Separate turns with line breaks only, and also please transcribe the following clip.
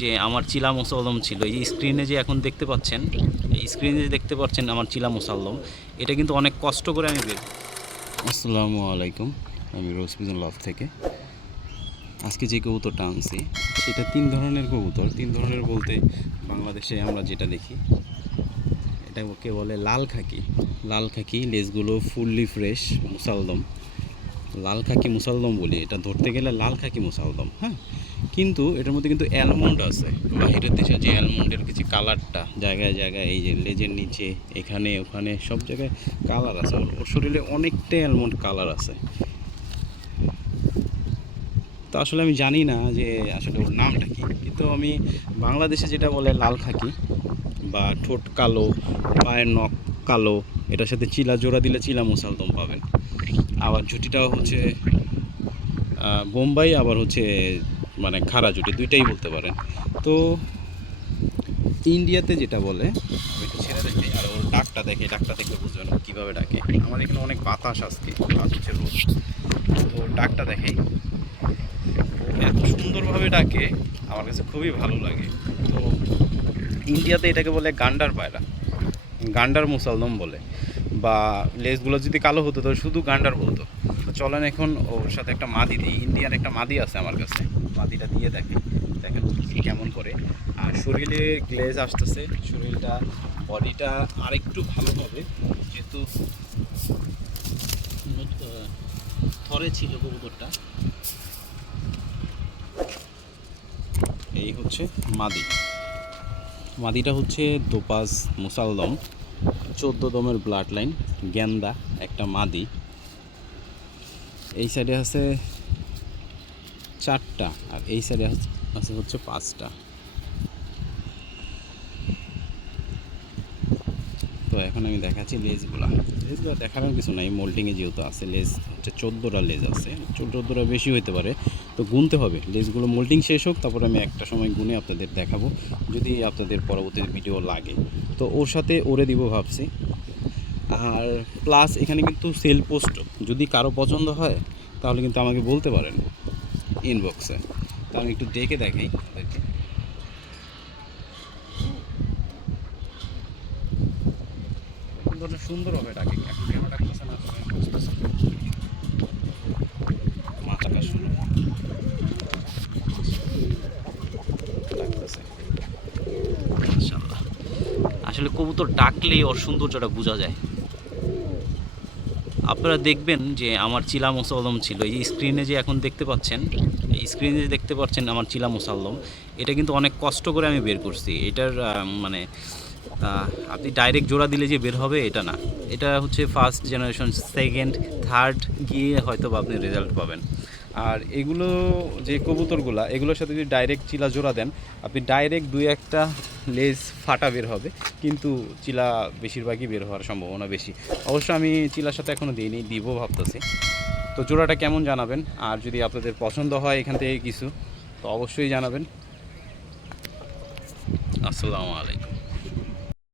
যে আমার চিলা মুসাল্লম ছিল, এই স্ক্রিনে যে এখন দেখতে পাচ্ছেন স্ক্রিনে যে দেখতে পাচ্ছেন আমার চিলা মুসাল্লম এটা কিন্তু অনেক কষ্ট করে আমি বের আসসালামু আলাইকুম, আমি রোজপিজন লাভ থেকে। আজকে যে কবুতরটা আনছি সেটা তিন ধরনের কবুতর। তিন ধরনের বলতে বাংলাদেশে আমরা যেটা দেখি, এটা ওকে বলে লাল খাকি। লাল খাকি, লেজগুলো ফুললি ফ্রেশ মুসালদম লাল খাকি মুসালদম বলি, এটা ধরতে গেলে লাল খাকি মুসালদম হ্যাঁ? কিন্তু এটার মধ্যে কিন্তু অ্যালমন্ড আছে। বাহিরের দেশে যে অ্যালমন্ডের কিছু কালারটা জায়গায় জায়গায় এই যে লেজের নিচে, এখানে, ওখানে সব জায়গায় কালার আছে। ওর শরীরে অনেকটাই অ্যালমন্ড কালার আছে। তো আসলে আমি জানি না যে আসলে ওর নামটা কি। কিন্তু আমি বাংলাদেশে যেটা বলে লাল খাকি বা ঠোঁট কালো, পায়ের নখ কালো, এটার সাথে চিলা জোড়া দিলে চিলা মুসালদম পাবেন। আবার জুটিটাও হচ্ছে বোম্বাই, আবার হচ্ছে মানে খাড়া জুটি, দুইটাই বলতে পারেন। তো ইন্ডিয়াতে যেটা বলে, আমি একটু দেখি আর ওর ডাকটা দেখে ডাকটা দেখলে বুঝবেন কীভাবে ডাকে। আমার এখানে অনেক বাতাস আজকে আজ হচ্ছে রোদ। তো ডাকটা দেখেই এত সুন্দরভাবে ডাকে, আমার কাছে খুবই ভালো লাগে। তো ইন্ডিয়াতে এটাকে বলে গান্ডার পায়রা। গান্ডার মুসালদম বলে। বা লেজগুলো যদি কালো হতো তো শুধু গান্ডার বলতো। চলেন এখন ওর সাথে একটা মাদি দিই। ইন্ডিয়ান একটা মাদি আছে আমার কাছে। মাদিটা দিয়ে দেখে। দেখেন কেমন করে। আর শরীরে গ্লেজ আসতেছে। শরীরটা, বডিটা আরেকটু ভালো হবে। যেহেতু থরে ছিল কবুতরটা এই হচ্ছে মাদি। মাদিটা হচ্ছে দোপাস মুসালদম চোদ্দ দমের ব্লাড লাইন গ্যান্দা একটা মাদি। এই সাইডে আছে চারটা আর এই সাইডে আছে হচ্ছে পাঁচটা। এখন আমি দেখাচ্ছি লেজগুলো লেজগুলো দেখানোর কিছু নাই মোল্টিংয়ে যেহেতু আছে, লেজ হচ্ছে চোদ্দোটা লেজ আছে। চোদ্দোটা বেশি হতে পারে, তো গুনতে হবে। লেজগুলো মোল্ডিং শেষ হোক, তারপর আমি একটা সময় গুনে আপনাদের দেখাবো, যদি আপনাদের পরবর্তী ভিডিও লাগে। তো ওর সাথে ওরে দিব ভাবছি। আর প্লাস এখানে কিন্তু সেল পোস্ট যদি কারও পছন্দ হয়, তাহলে কিন্তু আমাকে বলতে পারেন ইনবক্সে তো আমি একটু দেখে দেখাই। আপনাদেরকে সুন্দর শুরু আসলে কবুতর ডাকলেই ওর সৌন্দর্যটা বোঝা যায়। আপনারা দেখবেন যে আমার চিলা মুসাল্লম ছিল। এই স্ক্রিনে যে এখন দেখতে পাচ্ছেন স্ক্রিনে যে দেখতে পাচ্ছেন আমার চিলা মুসাল্লম এটা কিন্তু অনেক কষ্ট করে আমি বের করছি। এটার মানে আপনি ডাইরেক্ট জোড়া দিলে যে বের হবে, এটা না। এটা হচ্ছে ফার্স্ট জেনারেশন সেকেন্ড থার্ড গিয়ে হয়তো বা আপনি রেজাল্ট পাবেন। আর এগুলো যে কবুতরগুলা, এগুলোর সাথে যদি ডাইরেক্ট চিলা জোড়া দেন, আপনি ডাইরেক্ট দুই একটা লেজ ফাটা বের হবে, কিন্তু চিলা বেশিরভাগই বের হওয়ার সম্ভাবনা বেশি। অবশ্য আমি চিলার সাথে এখনও দিইনি, দিব ভাবতেছি। তো জোড়াটা কেমন জানাবেন? আর যদি আপনাদের পছন্দ হয় এখান থেকে কিছু, তো অবশ্যই জানাবেন। আসসালামু আলাইকুম।